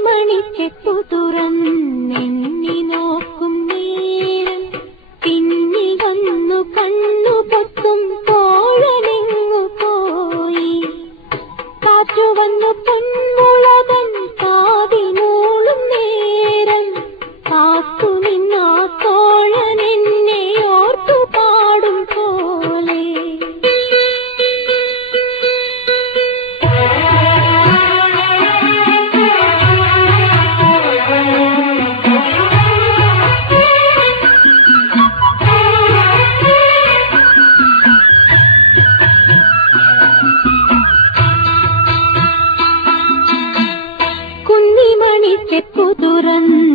കുന്നിമണിക്കെപ്പു തുറന്നെണ്ണി നോക്കും നേരം. പിന്നിൽ വന്നു പോയി. നേരം. കാത്തു തുറന്നെണ്ണി നോക്കും